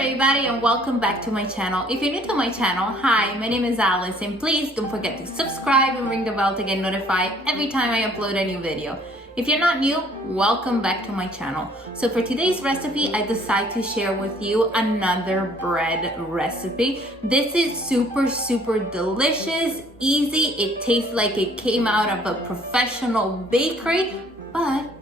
everybody and welcome back to my channel. If you're new to my channel, hi, my name is Alice and please don't forget to subscribe and ring the bell to get notified every time I upload a new video. If you're not new, welcome back to my channel. So for today's recipe, I decided to share with you another bread recipe. This is super delicious, easy. It tastes like it came out of a professional bakery, but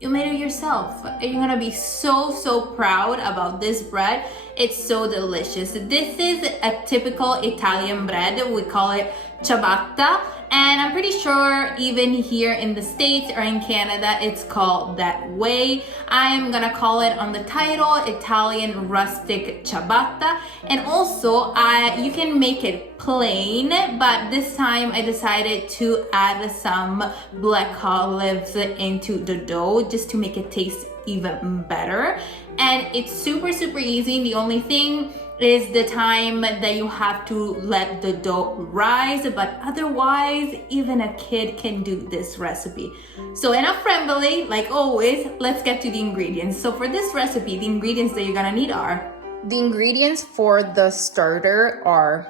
you made it yourself. You're gonna be so proud about this bread. It's so delicious. This is a typical Italian bread. We call it ciabatta. And I'm pretty sure even here in the States or in Canada, it's called that way. I'm gonna call it on the title, Italian rustic ciabatta. And also, you can make it plain, but this time I decided to add some black olives into the dough just to make it taste even better. And it's super easy. The only thing is the time that you have to let the dough rise, but otherwise even a kid can do this recipe. So enough rambling, like always, let's get to the ingredients. So for this recipe, the ingredients that you're gonna need are, the ingredients for the starter are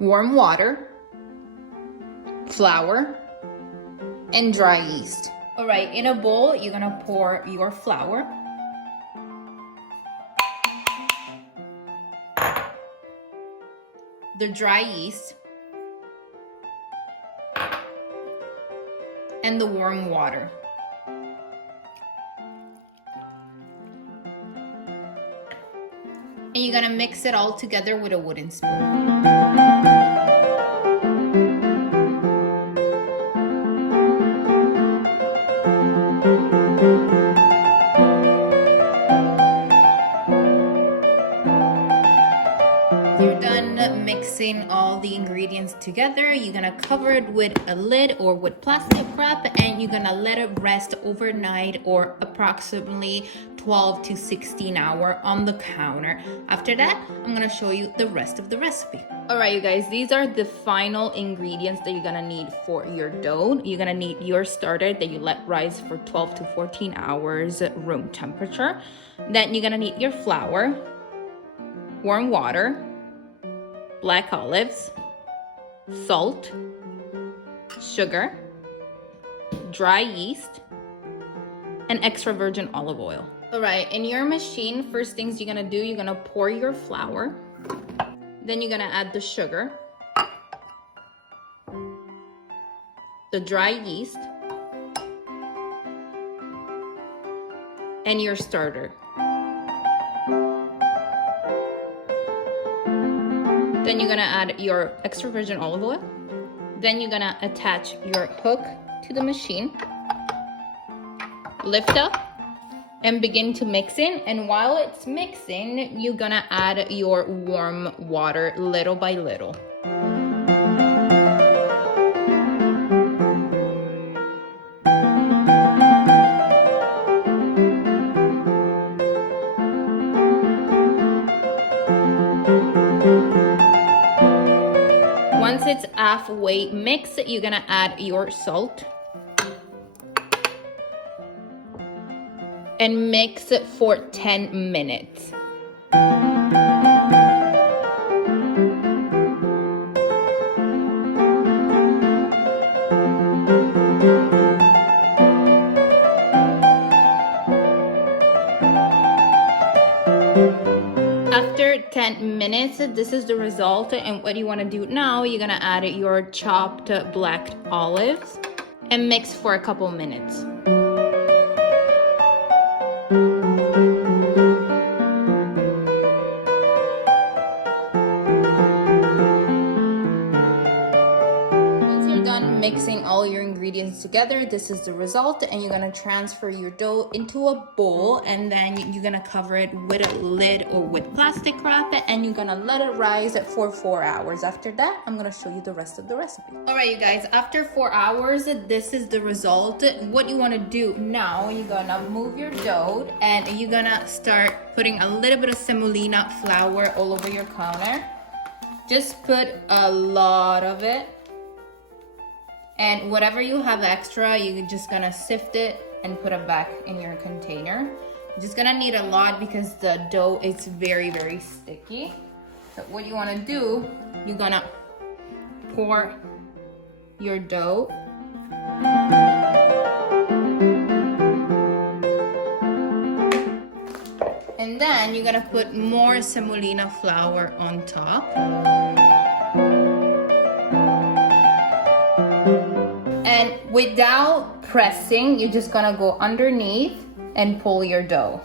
warm water, flour, and dry yeast. All right, in a bowl, you're gonna pour your flour, the dry yeast, and the warm water. And you're gonna mix it all together with a wooden spoon. You're done mixing all the ingredients together. You're gonna cover it with a lid or with plastic wrap, and you're gonna let it rest overnight or approximately 12 to 16 hours on the counter. After that, I'm gonna show you the rest of the recipe. All right, you guys, these are the final ingredients that you're gonna need for your dough. You're gonna need your starter that you let rise for 12 to 14 hours room temperature. Then you're gonna need your flour, warm water, black olives, salt, sugar, dry yeast, and extra virgin olive oil. All right, in your machine, first things you're gonna do, you're gonna pour your flour, then you're gonna add the sugar, the dry yeast, and your starter. Then you're gonna add your extra virgin olive oil. Then you're gonna attach your hook to the machine, lift up, and begin to mix in. And while it's mixing, you're gonna add your warm water little by little. Once it's halfway mixed, you're gonna add your salt and mix it for 10 minutes. After 10 minutes, this is the result, and what you want to do now, you're gonna add your chopped black olives and mix for a couple minutes. Mixing all your ingredients together, this is the result, and you're gonna transfer your dough into a bowl, and then you're gonna cover it with a lid or with plastic wrap, and you're gonna let it rise for 4 hours. After that, I'm gonna show you the rest of the recipe. All right, you guys, after 4 hours, this is the result. What you wanna do now, you're gonna move your dough, and you're gonna start putting a little bit of semolina flour all over your counter. Just put a lot of it. And whatever you have extra, you're just gonna sift it and put it back in your container. You're just gonna need a lot because the dough is very, very sticky. So what you wanna do, you're gonna pour your dough. And then you're gonna put more semolina flour on top. And without pressing, you're just gonna go underneath and pull your dough.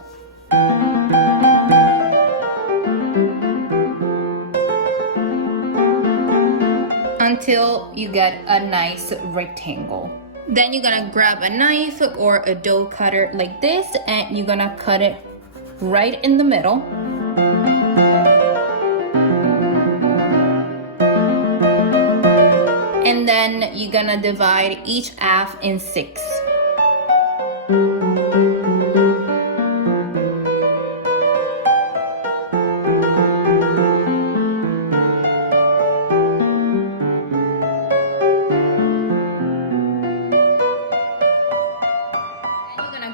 Until you get a nice rectangle. Then you're gonna grab a knife or a dough cutter like this, and you're gonna cut it right in the middle. And then you're gonna divide each half in 6.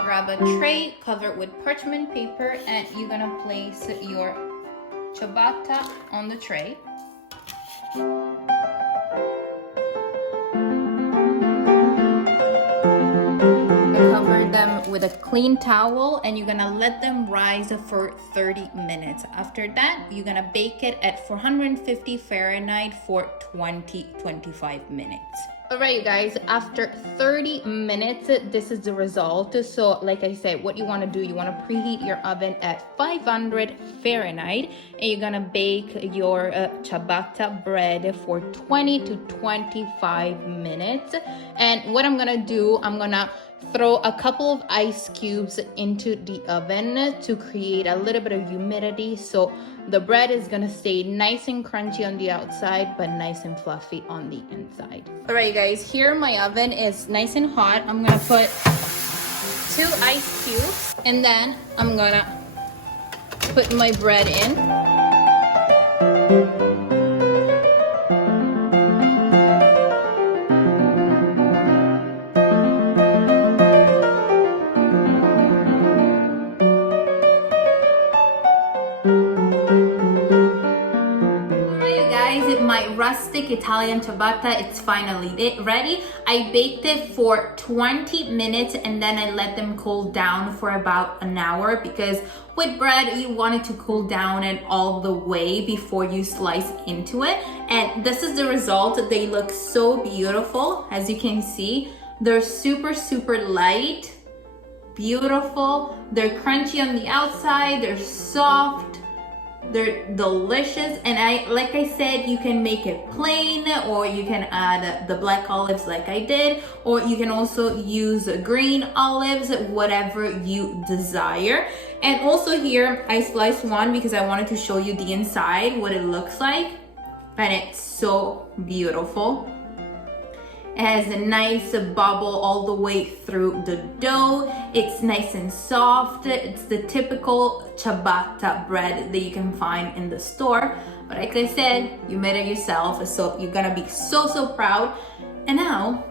Grab a tray, cover it with parchment paper, and you're gonna place your ciabatta on the tray. Cover them with a clean towel, and you're gonna let them rise for 30 minutes. After that, you're gonna bake it at 450 Fahrenheit for 20-25 minutes. Alright, you guys, after 30 minutes, this is the result. So like I said, what you want to do, you want to preheat your oven at 500 Fahrenheit, and you're gonna bake your ciabatta bread for 20-25 minutes. And what I'm gonna do, I'm gonna throw a couple of ice cubes into the oven to create a little bit of humidity, so the bread is gonna stay nice and crunchy on the outside but nice and fluffy on the inside. All right, guys, here my oven is nice and hot. I'm gonna put 2 ice cubes, and then I'm gonna put my bread in. My rustic Italian ciabatta, it's finally ready. I baked it for 20 minutes and then I let them cool down for about an hour, because with bread you want it to cool down and all the way before you slice into it. And this is the result. They look so beautiful. As you can see, they're super light, beautiful. They're crunchy on the outside, they're soft, they're delicious. And like I said, you can make it plain, or you can add the black olives like I did, or you can also use green olives, whatever you desire. And also here I sliced one because I wanted to show you the inside, what it looks like, and it's so beautiful. It has a nice bubble all the way through the dough. It's nice and soft. It's the typical ciabatta bread that you can find in the store. But like I said, you made it yourself, so you're gonna be so proud. And now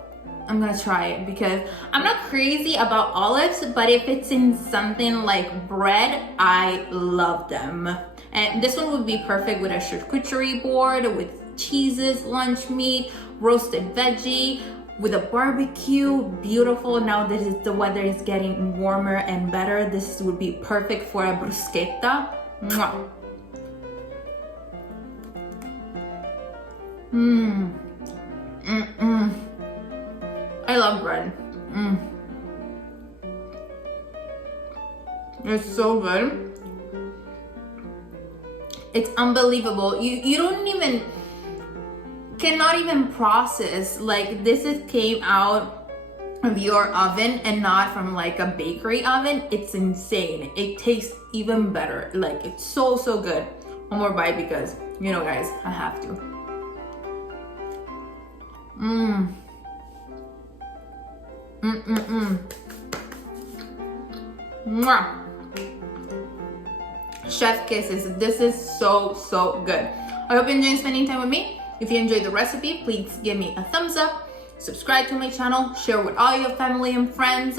I'm gonna try it, because I'm not crazy about olives, but if it's in something like bread, I love them. And this one would be perfect with a charcuterie board, with cheeses, lunch meat, roasted veggie, with a barbecue. Beautiful. Now that the weather is getting warmer and better, this would be perfect for a bruschetta. Mwah. I love bread. It's so good. It's unbelievable. You don't even, cannot even process, like, came out of your oven and not from like a bakery oven. It's insane. It tastes even better. Like, it's so good. One more bite, because you know, guys, I have to. Mwah. Chef kisses. This is so good. I hope you enjoyed spending time with me. If you enjoyed the recipe, please give me a thumbs up, subscribe to my channel, share with all your family and friends,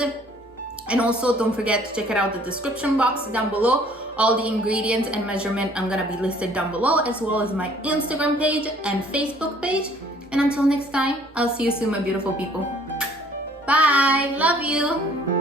And also don't forget to check it out the description box down below. All the ingredients and measurement I'm gonna be listed down below, as well as my Instagram page and Facebook page. And until next time, I'll see you soon, my beautiful people. Bye, love you.